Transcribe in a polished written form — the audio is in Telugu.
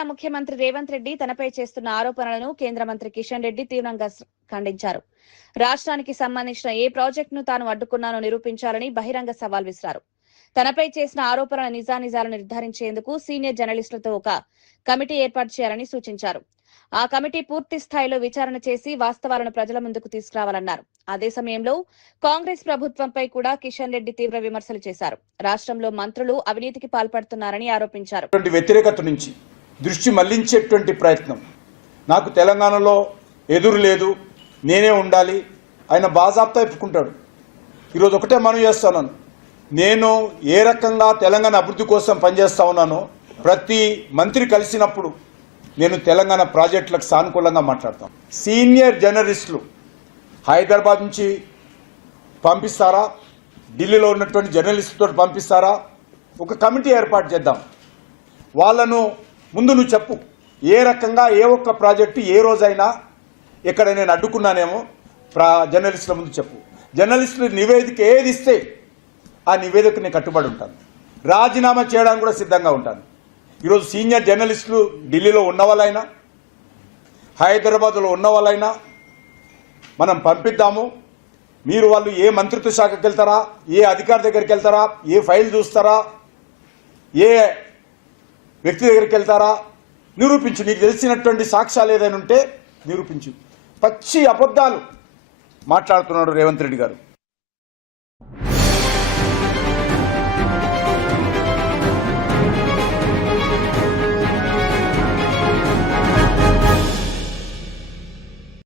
తెలంగాణ ముఖ్యమంత్రి రేవంత్ రెడ్డి తనపై చేస్తున్న ఆరోపణలను కేంద్ర మంత్రి కిషన్ రెడ్డి తీవ్రంగా ఖండించారు. రాష్ట్రానికి సంబంధించిన ఏ ప్రాజెక్టును తాను అడ్డుకున్నానో నిరూపించాలని బహిరంగ సవాల్ విసిరారు. తనపై చేసిన ఆరోపణల నిజానిజాలను నిర్ధారించేందుకు సీనియర్ జర్నలిస్టులతో ఒక కమిటీ ఏర్పాటు చేయాలని సూచించారు. ఆ కమిటీ పూర్తి స్థాయిలో విచారణ చేసి వాస్తవాలను ప్రజల ముందుకు తీసుకురావాలన్నారు. అదే సమయంలో కాంగ్రెస్ ప్రభుత్వంపై కూడా కిషన్ రెడ్డి తీవ్ర విమర్శలు చేశారు. రాష్ట్రంలో మంత్రులు అవినీతికి పాల్పడుతున్నారని ఆరోపించారు. వ్యతిరేకత నుంచి దృష్టి మళ్లించేటువంటి ప్రయత్నం, నాకు తెలంగాణలో ఎదురు లేదు, నేనే ఉండాలి, ఆయన బాజాప్తా చెప్పుకుంటాడు. ఈరోజు ఒకటే మనం చేస్తున్నాను, నేను ఏ రకంగా తెలంగాణ అభివృద్ధి కోసం పనిచేస్తా ఉన్నానో ప్రతి మంత్రి కలిసినప్పుడు నేను తెలంగాణ ప్రాజెక్టులకు సానుకూలంగా మాట్లాడతాను. సీనియర్ జర్నలిస్టులు హైదరాబాద్ నుంచి పంపిస్తారా, ఢిల్లీలో ఉన్నటువంటి జర్నలిస్టులతో పంపిస్తారా, ఒక కమిటీ ఏర్పాటు చేద్దాం. వాళ్ళను ముందు నువ్వు చెప్పు, ఏ రకంగా ఏ ఒక్క ప్రాజెక్టు ఏ రోజైనా ఇక్కడ నేను అడ్డుకున్నానేమో జర్నలిస్టుల ముందు చెప్పు. జర్నలిస్టులు నివేదిక ఏది ఇస్తే ఆ నివేదిక నేను కట్టుబడి ఉంటాను, రాజీనామా చేయడానికి కూడా సిద్ధంగా ఉంటాను. ఈరోజు సీనియర్ జర్నలిస్టులు ఢిల్లీలో ఉన్న వాళ్ళైనా హైదరాబాద్లో ఉన్న వాళ్ళైనా మనం పంపిద్దాము. మీరు వాళ్ళు ఏ మంత్రిత్వ శాఖకి వెళ్తారా, ఏ అధికారి దగ్గరికి వెళ్తారా, ఏ ఫైల్ చూస్తారా, ఏ వ్యక్తి దగ్గరికి వెళ్తారా, నిరూపించు. నీకు తెలిసినటువంటి సాక్ష్యాలు ఏదైనా ఉంటే నిరూపించు. పచ్చి అబద్ధాలు మాట్లాడుతున్నాడు రేవంత్ రెడ్డి గారు.